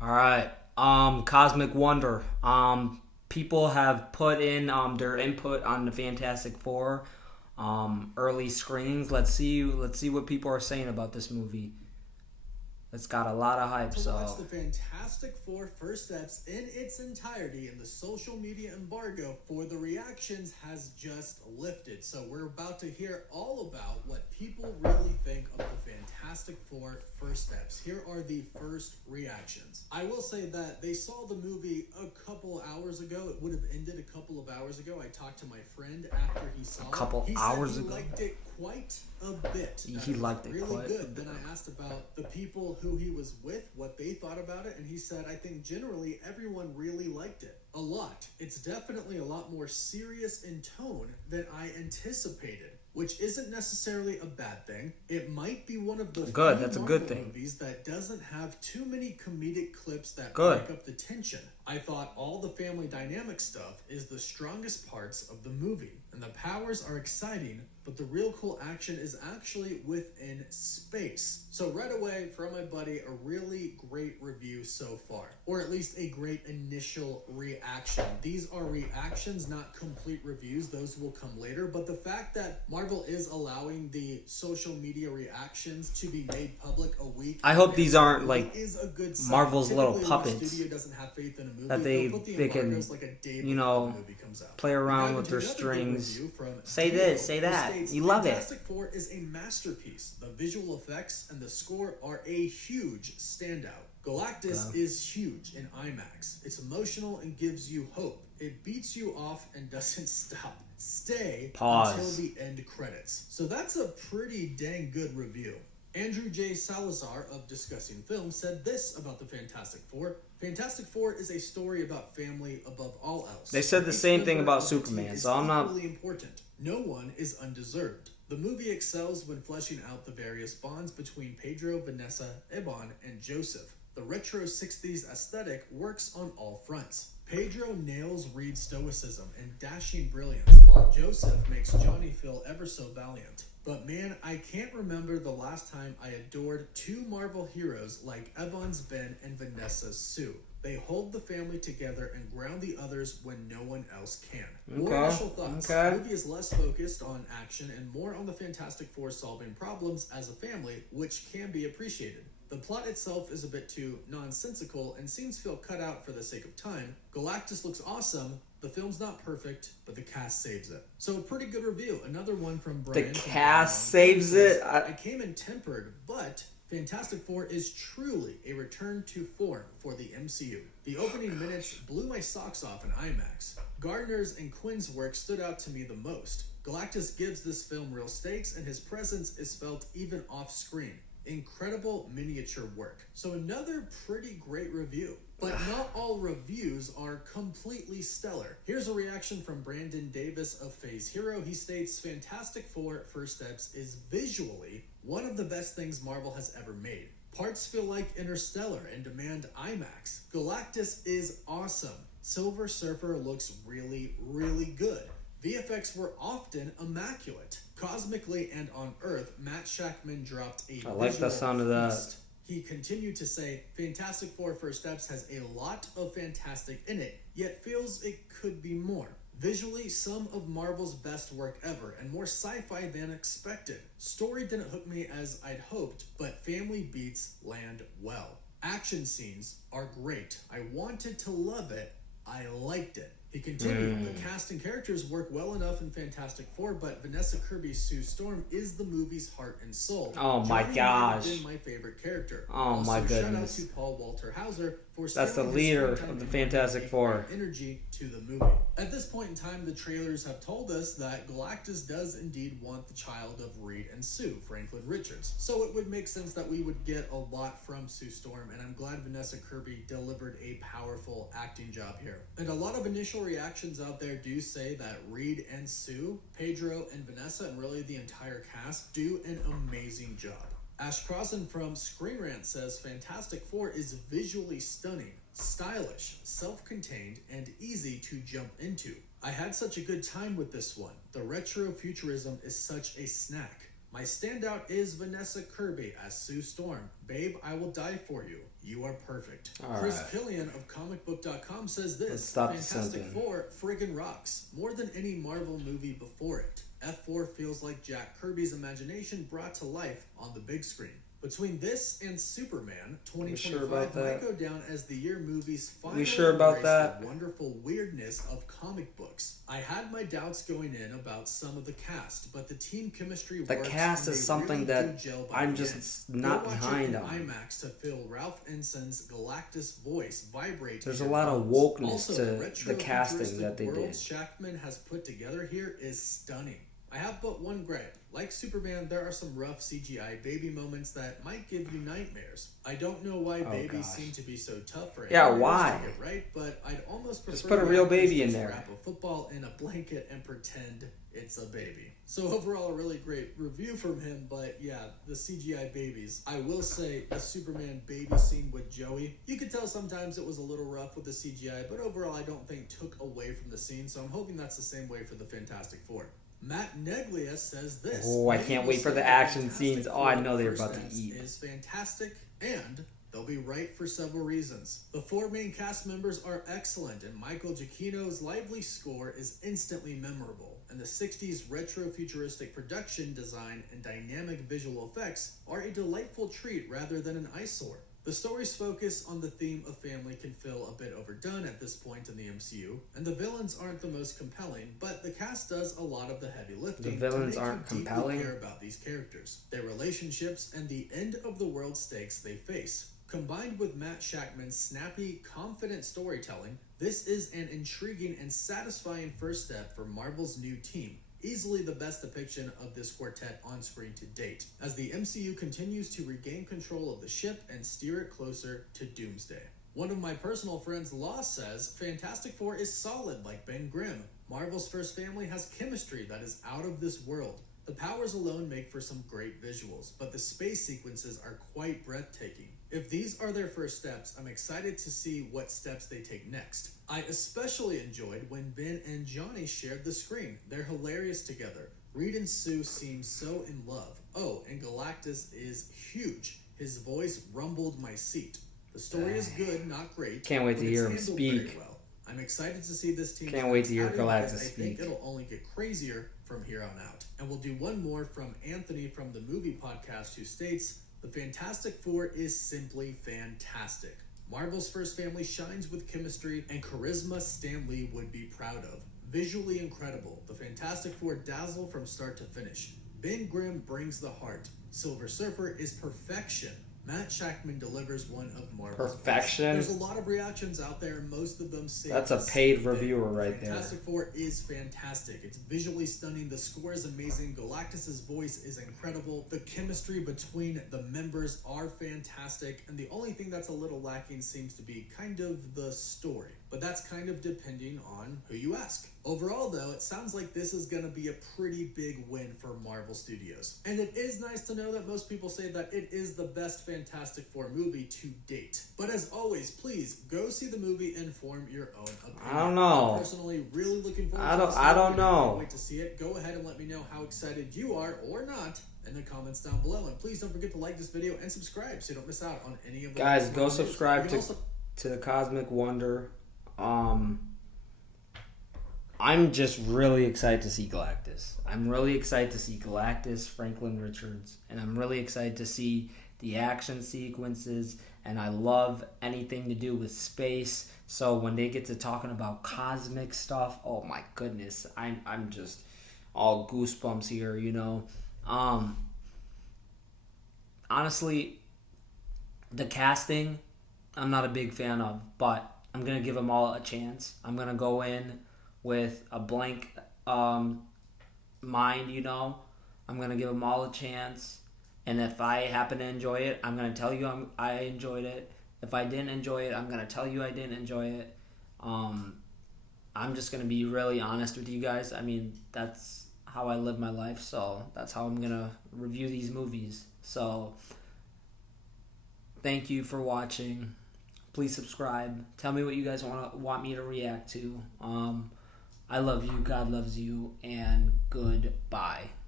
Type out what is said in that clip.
All right. Cosmic Wonder. People have put in their input on the Fantastic Four early screenings. Let's see what people are saying about this movie. It's got a lot of hype. To watch So the Fantastic Four First Steps in its entirety, and the social media embargo for the reactions has just lifted. So we're about to hear all about what people really think of the Fantastic Four First Steps. Here are the first reactions. I will say that they saw the movie a couple hours ago. It would have ended a couple of hours ago. I talked to my friend after he saw it. couple He hours said he ago. liked it quite a bit. He liked it really quite a good. bit. Then I asked about the people who he was with, what they thought about it, and he said, I think generally everyone really liked it. A lot. It's definitely a lot more serious in tone than I anticipated, which isn't necessarily a bad thing. It might be one of the Good, few that's a Marvel good thing. movies that doesn't have too many comedic clips that Good. break up the tension. I thought all the family dynamic stuff is the strongest parts of the movie, and the powers are exciting, but the real cool action is actually within space. So right away, from my buddy, a really great review so far, or at least a great initial reaction. These are reactions, not complete reviews. Those will come later, but the fact that Marvel is allowing the social media reactions to be made public a week, I hope these aren't like is a good sign. Marvel's little Typically, when a puppets studio doesn't have faith in a movie, that they'll put the they can, embargoes like a day you before know, the movie comes out. play around Now with to their another good strings. review from Say Dio, this, say who that. states, You love it. Fantastic Four is a masterpiece. The visual effects and the score are a huge standout. Galactus is huge in IMAX. It's emotional and gives you hope. It beats you off and doesn't stop. Stay Pause. until the end credits. So that's a pretty dang good review. Andrew J. Salazar of Discussing Film said this about the Fantastic Four. Fantastic Four is a story about family above all else. They said the Each same thing member about of the team Superman, is so I'm not- equally important. No one is undeserved. The movie excels when fleshing out the various bonds between Pedro, Vanessa, Eban, and Joseph. The retro 60s aesthetic works on all fronts. Pedro nails Reed's stoicism and dashing brilliance, while Joseph makes Johnny feel ever so valiant. But man, I can't remember the last time I adored two Marvel heroes like Evan's Ben and Vanessa's Sue. They hold the family together and ground the others when no one else can. More Okay, initial thoughts. okay. The movie is less focused on action and more on the Fantastic Four solving problems as a family, which can be appreciated. The plot itself is a bit too nonsensical and seems to feel cut out for the sake of time. Galactus looks awesome. The film's not perfect, but the cast saves it. So a pretty good review. Another one from Brian. The from cast Brian. saves it. I came in tempered, but Fantastic Four is truly a return to form for the MCU. The opening minutes blew my socks off in IMAX. Gardner's and Quinn's work stood out to me the most. Galactus gives this film real stakes, and his presence is felt even off screen. Incredible miniature work. So another pretty great review. But not all reviews are completely stellar. Here's a reaction from Brandon Davis of Phase Hero. He states, Fantastic Four First Steps is visually one of the best things Marvel has ever made. Parts feel like Interstellar and demand IMAX. Galactus is awesome. Silver Surfer looks really, really good. VFX were often immaculate. Cosmically and on Earth, Matt Shackman dropped a I like the visual sound of that. feast. He continued to say, Fantastic Four First Steps has a lot of fantastic in it, yet feels it could be more. Visually, some of Marvel's best work ever, and more sci-fi than expected. Story didn't hook me as I'd hoped, but family beats land well. Action scenes are great. I wanted to love it. I liked it. He continued, the cast and characters work well enough in Fantastic Four, but Vanessa Kirby's Sue Storm is the movie's heart and soul. Oh my Johnny gosh. might have been my favorite character. Oh Also, my shout out goodness. to Paul Walter Hauser for That's the stealing his leader screen time of the to bring Fantastic a Four. great energy to the movie. At this point in time, the trailers have told us that Galactus does indeed want the child of Reed and Sue, Franklin Richards. So it would make sense that we would get a lot from Sue Storm, and I'm glad Vanessa Kirby delivered a powerful acting job here. And a lot of initial reactions out there do say that Reed and Sue, Pedro and Vanessa, and really the entire cast do an amazing job. Ash Crossan from Screen Rant says Fantastic Four is visually stunning, stylish, self-contained, and easy to jump into. I had such a good time with this one. The retro futurism is such a snack. My standout is Vanessa Kirby as Sue Storm. Babe, I will die for you. You are perfect. Chris right. Killian of comicbook.com says Let's this: stop Fantastic simping. Four friggin' rocks. More than any Marvel movie before it. F4 feels like Jack Kirby's imagination brought to life on the big screen. Between this and Superman, sure 2025 about might that? go down as the year movies finally sure about embrace that? the wonderful weirdness of comic books. I had my doubts going in about some of the cast, but the team chemistry The works, cast and is they something really that do gel by I'm the just end. not Go watch behind it in on. IMAX to feel Ralph Ensign's Galactus voice vibrate. There's in a your lot of bones. wokeness Also, to retro the casting futuristic that they world did. Shackman has put together here is stunning. I have but one gripe. Like Superman, there are some rough CGI baby moments that might give you nightmares. I don't know why babies gosh. seem to be so tough for Yeah, animators why? to get right, but I'd almost prefer Just put a the real actors baby in just there. wrap a football in a blanket and pretend it's a baby. So overall, a really great review from him, but yeah, the CGI babies. I will say the Superman baby scene with Joey, you could tell sometimes it was a little rough with the CGI, but overall I don't think took away from the scene, so I'm hoping that's the same way for the Fantastic Four. Matt Neglia says this: Oh, I "Many can't will wait for say the that action Fantastic scenes. Oh, Four I know they're First about to Dance eat. is fantastic, and they'll be right for several reasons. The four main cast members are excellent, and Michael Giacchino's lively score is instantly memorable, and the 60s retro-futuristic production design and dynamic visual effects are a delightful treat rather than an eyesore. The story's focus on the theme of family can feel a bit overdone at this point in the MCU, and the villains aren't the most compelling, but the cast does a lot of the heavy lifting. The villains to make aren't you deeply compelling? care about these characters, their relationships, and the end-of-the-world stakes they face. Combined with Matt Shackman's snappy, confident storytelling, this is an intriguing and satisfying first step for Marvel's new team. Easily the best depiction of this quartet on screen to date, as the MCU continues to regain control of the ship and steer it closer to Doomsday. One of my personal friends, Law, says Fantastic Four is solid like Ben Grimm. Marvel's First Family has chemistry that is out of this world. The powers alone make for some great visuals, but the space sequences are quite breathtaking. If these are their first steps, I'm excited to see what steps they take next. I especially enjoyed when Ben and Johnny shared the screen. They're hilarious together. Reed and Sue seem so in love. Oh, and Galactus is huge. His voice rumbled my seat. The story is good, not great. Can't wait but to it's hear him handled speak. very well. I'm excited to see this team. Can't wait to hear Galactus I think speak. it'll only get crazier from here on out. And we'll do one more from Anthony from the Movie Podcast, who states, "The Fantastic Four is simply fantastic. Marvel's First Family shines with chemistry and charisma Stan Lee would be proud of. Visually incredible, the Fantastic Four dazzle from start to finish. Ben Grimm brings the heart. Silver Surfer is perfection. Matt Shackman delivers one of Marvel's Perfection? best." There's a lot of reactions out there, and most of them say That's a the paid same thing. reviewer The right there. Fantastic Four is fantastic. It's visually stunning. The score is amazing. Galactus' voice is incredible. The chemistry between the members are fantastic. And the only thing that's a little lacking seems to be kind of the story. But that's kind of depending on who you ask. Overall, though, it sounds like this is going to be a pretty big win for Marvel Studios. And it is nice to know that most people say that it is the best Fantastic Four movie to date. But as always, please go see the movie and form your own opinion. I don't know. I'm personally really looking forward I to don't- this I don't movie, and I can't know. wait to see it. Go ahead and let me know how excited you are or not in the comments down below. And please don't forget to like this video and subscribe so you don't miss out on any of the Guys, next go videos. subscribe You to can also- the Cosmic Wonder. I'm just really excited to see Galactus. I'm really excited to see Galactus, Franklin Richards, and I'm really excited to see the action sequences, and I love anything to do with space. So when they get to talking about cosmic stuff, oh my goodness, I'm just all goosebumps here, you know. Honestly, the casting, I'm not a big fan of, but I'm going to give them all a chance. I'm going to go in with a blank mind, you know. I'm going to give them all a chance. And if I happen to enjoy it, I'm going to tell you I enjoyed it. If I didn't enjoy it, I'm going to tell you I didn't enjoy it. I'm just going to be really honest with you guys. I mean, that's how I live my life, so that's how I'm going to review these movies. So, thank you for watching. Please subscribe. Tell me what you guys want me to react to. I love you. God loves you. And goodbye.